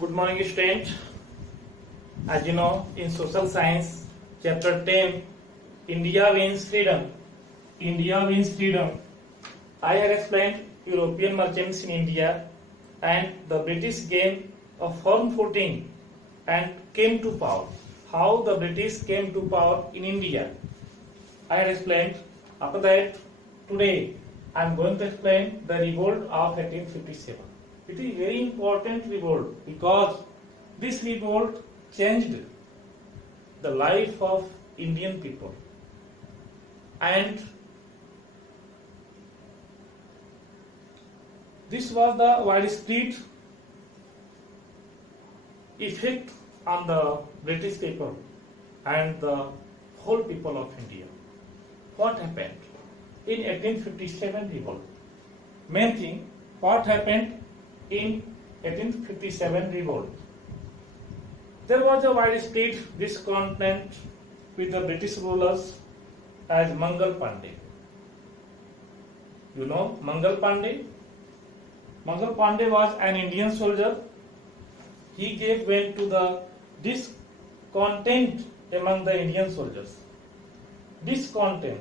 Good morning, student. As you know, in social science, chapter 10, India wins freedom. India wins freedom. I have explained European merchants in India and the British gained a firm footing and came to power. How the British came to power in India. I have explained. After that, today I am going to explain the revolt of 1857. It is very important revolt because this revolt changed the life of Indian people and this was the widespread effect on the British people and the whole people of India. What happened in 1857 revolt? Main thing, what happened in 1857 revolt? There was a widespread discontent with the British rulers as Mangal Pandey. You know Mangal Pandey? Mangal Pandey was an Indian soldier. He gave vent to the discontent among the Indian soldiers. Discontent.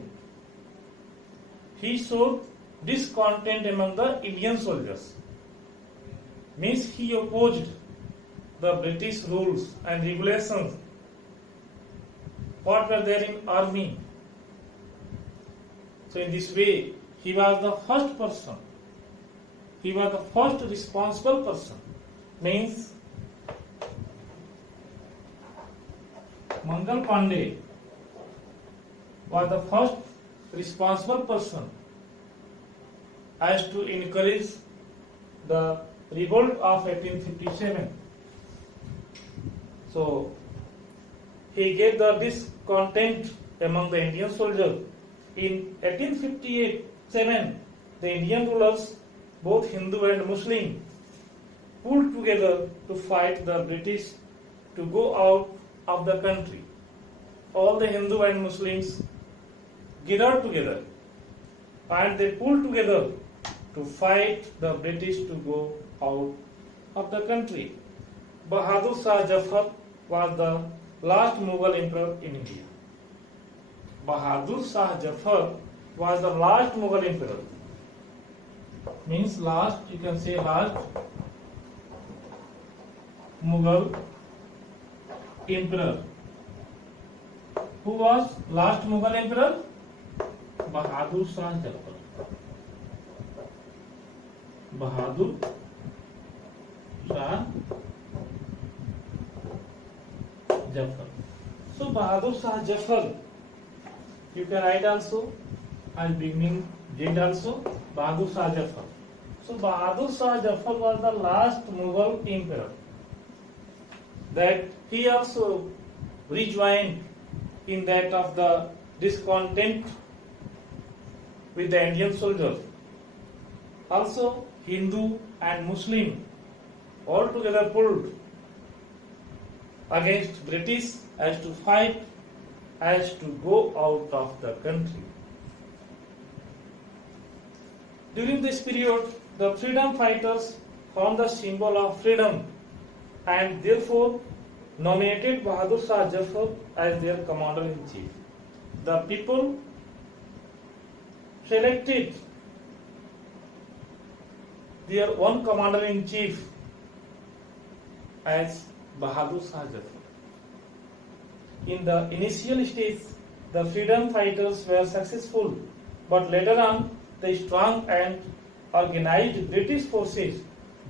He showed discontent among the Indian soldiers. Means he opposed the British rules and regulations what were there in army. So in this way, he was the first person. He was the first responsible person. Means Mangal Pandey was the first responsible person as to encourage the revolt of 1857. So he gave the discontent among the Indian soldiers. In 1857, the Indian rulers, both Hindu and Muslim, pulled together to fight the British to go out of the country. All the Hindu and Muslims gathered together and they pulled together to fight the British to go out of the country. Bahadur Shah Jafar was the last Mughal emperor in India. Bahadur Shah Jafar was the last Mughal emperor. Means last, you can say last Mughal emperor. Who was last Mughal emperor? Bahadur Shah Jafar. Bahadur Shah Jafar. So Bahadur Shah Jafar, you can write also as beginning date also Bahadur Shah Jafar. So Bahadur Shah Jafar was the last Mughal emperor. That he also rejoined in that of the discontent with the Indian soldiers. Also Hindu and Muslim all together pulled against British as to fight, as to go out of the country. During this period, the freedom fighters found the symbol of freedom and therefore nominated Bahadur Shah Jafar as their commander-in-chief. The people selected their own commander-in-chief as Bahadur Shah Jafar. In the initial stage, the freedom fighters were successful, but later on, the strong and organized British forces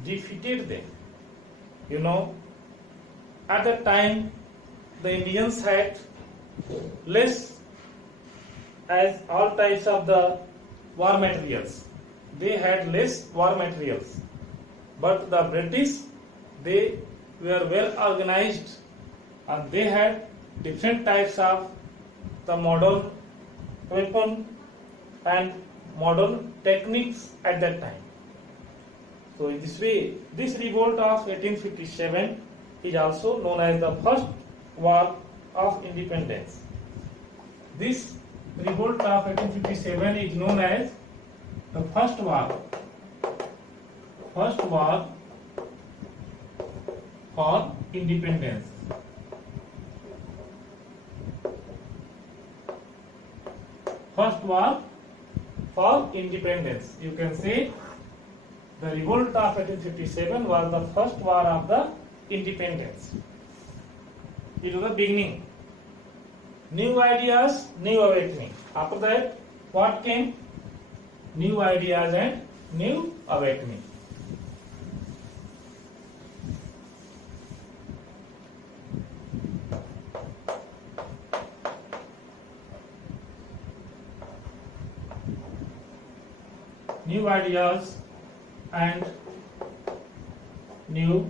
defeated them. You know, at that time, the Indians had less as all types of the war materials. They had less war materials, but the British, they were well organized and they had different types of the modern weapon and modern techniques at that time. So in this way, this revolt of 1857 is also known as the first war of independence. This revolt of 1857 is known as the first war for independence. First war for independence. You can say the revolt of 1857 was the first war of the independence. It was the beginning. New ideas, new awakening. After that, what came? New ideas and new awakening. New ideas and new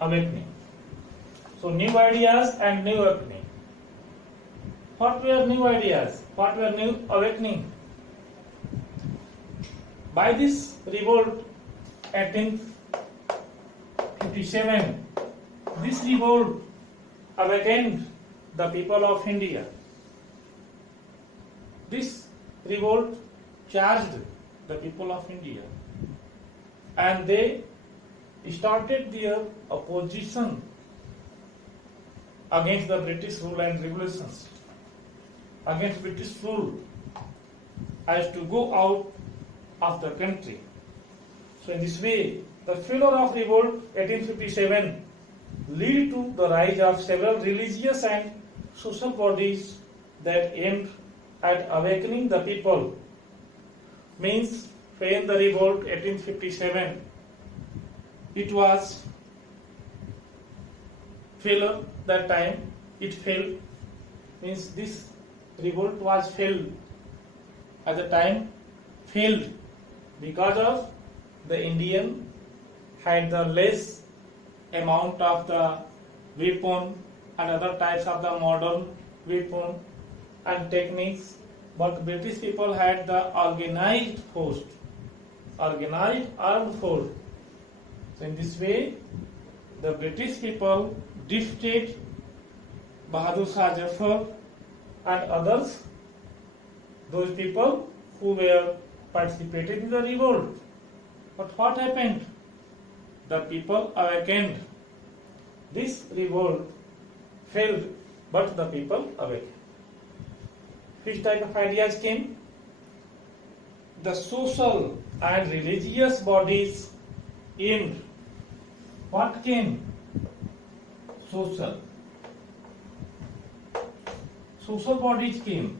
awakening. So new ideas and new awakening. What were new ideas? What were new awakening? By this revolt 1857, this revolt awakened the people of India. This revolt charged the people of India, and they started their opposition against the British rule and regulations, against British rule, as to go out of the country. So in this way, the failure of revolt 1857 lead to the rise of several religious and social bodies that aimed at awakening the people. Means when the revolt 1857, it was failure that time, it failed. Means this revolt was failed at the time, failed because of the Indian had the less amount of the weapon and other types of the modern weapon and techniques, but British people had the organized force, organized armed force. So in this way, the British people defeated Bahadur Shah Zafar and others, those people who were participating in the revolt. But what happened? The people awakened. This revolt failed, but the people awakened. Which type of ideas came? The social and religious bodies aimed. What came? Social. Social bodies came.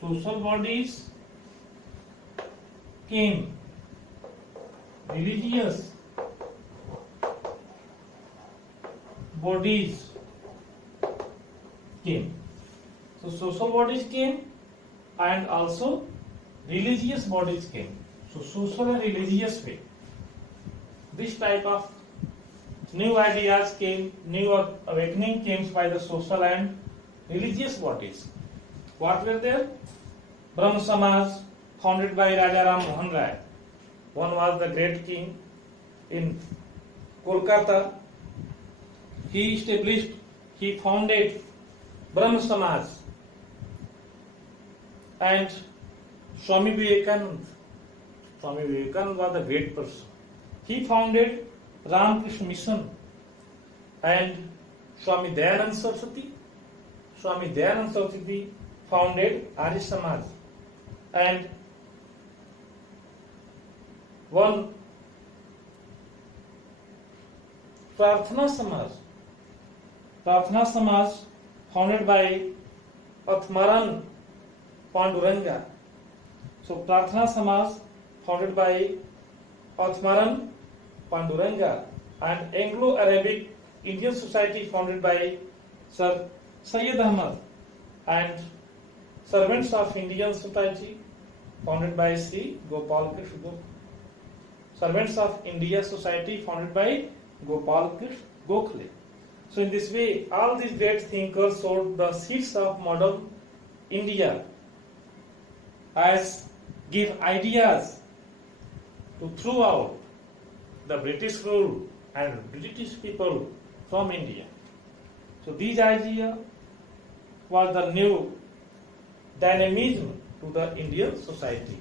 Social bodies came. Religious bodies came. So social bodies came and also religious bodies came. So social and religious way. This type of new ideas came, new awakening came by the social and religious bodies. What were there? Brahma Samaj, founded by Raja Ram Mohan Rai. One was the great king in Kolkata. He established, he founded Brahma Samaj. And Swami Vivekananda. Swami Vivekananda was a great person. He founded Ramakrishna Mission. And Swami Dayananda Saraswati. Swami Dayananda Saraswati founded Arya Samaj. And one Prarthana Samaj. Prarthana Samaj founded by Athmaran Panduranga. So Prarthana Samaj founded by Athmaran Panduranga, and Anglo-Arabic Indian Society founded by Sir Syed Ahmad, and Servants of Indian Society founded by Sri Gopal Krishna Gokhale. Servants of India Society founded by Gopal Krishna Gokhale. So in this way, all these great thinkers sowed the seeds of modern India as give ideas to throw out the British rule and British people from India. So these ideas was the new dynamism to the Indian society.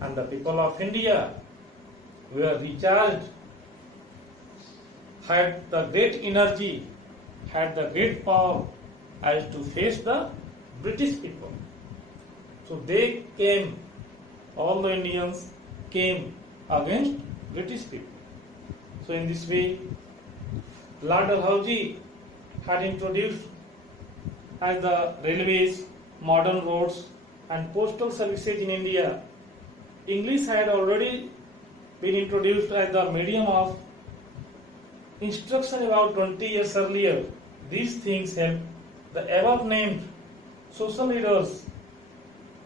And the people of India were recharged, had the great energy, had the great power as to face the British people. So they came, all the Indians came against British people. So in this way, Lord Dalhousie had introduced as the railways, modern roads and postal services in India. English had already been introduced as the medium of instruction about 20 years earlier. These things helped the above named social leaders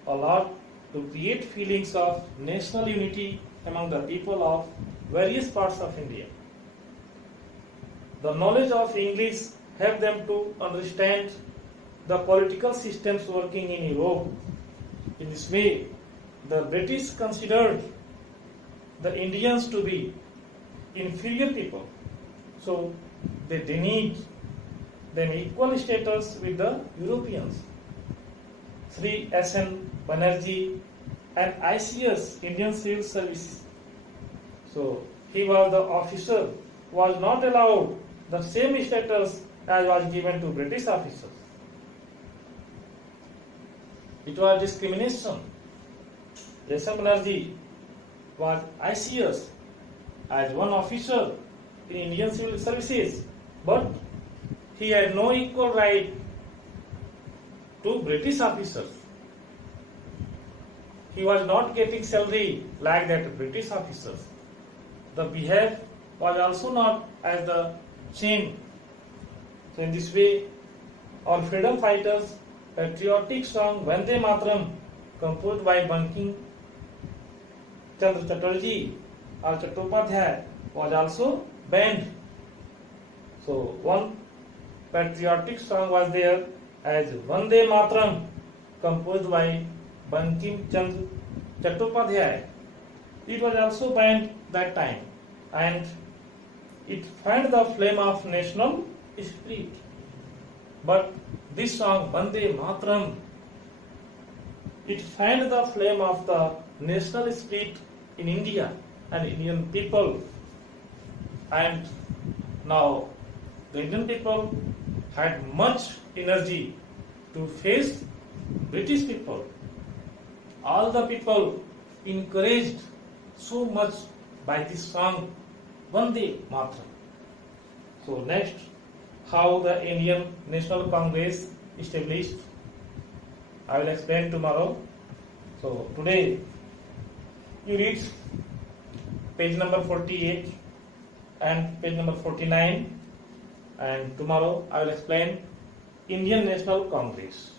a lot to create feelings of national unity among the people of various parts of India. The knowledge of English helped them to understand the political systems working in Europe. In this way, the British considered the Indians to be inferior people. So they denied them equal status with the Europeans. Sri S.N. Banerjee and ICS, Indian Civil Services. So he was the officer, was not allowed the same status as was given to British officers. It was discrimination. S.N. Banerjee was ICS as one officer in Indian Civil Services, but he had no equal right to British officers. He was not getting salary like that British officers. The behavior was also not as the same. So in this way, our freedom fighters' patriotic song Vande Mataram, composed by Bankim Chandra Chatterjee or Chattopadhyay, was also banned. So one patriotic song was there as Vande Mataram, composed by Bankim Chandra Chattopadhyay. It was also banned that time, and it fanned the flame of national spirit. But this song Vande Mataram, it fanned the flame of the national spirit in India and Indian people. And now the Indian people had much energy to face British people. All the people encouraged so much by this song Vande Mataram. So next, how the Indian National Congress established, I will explain tomorrow. So today you read page number 48 and page number 49, and tomorrow I will explain Indian National Congress.